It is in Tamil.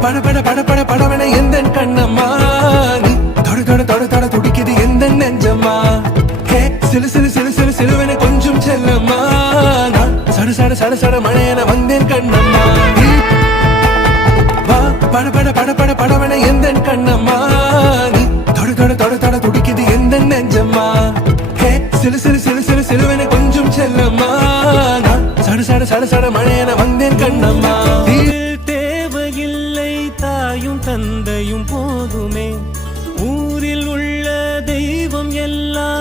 பட பட பட பட படவன எந்த கண்ணம்மா நீ தொட தொட தொட தொட துடிக்குது எந்த நெஞ்சம்மா ஹே சிலு சிலு சிலு சிலு சிலுவன கொஞ்சம் செல்லம்மா நான் சட சட சட சட மழையன வந்தேன் கண்ணம்மா வா பட பட பட பட படவன எந்த கண்ணம்மா நீ தொட தொட தொட தொட துடிக்குது எந்த நெஞ்சம்மா ஹே சிலு சிலு சிலு சிலு சிலுவன கொஞ்சம் செல்லம்மா நான் சட சட சட சட மழையன வந்தேன் கண்ணம்மா தந்தையும் போதுமே ஊரில் உள்ள தெய்வம் எல்லாம்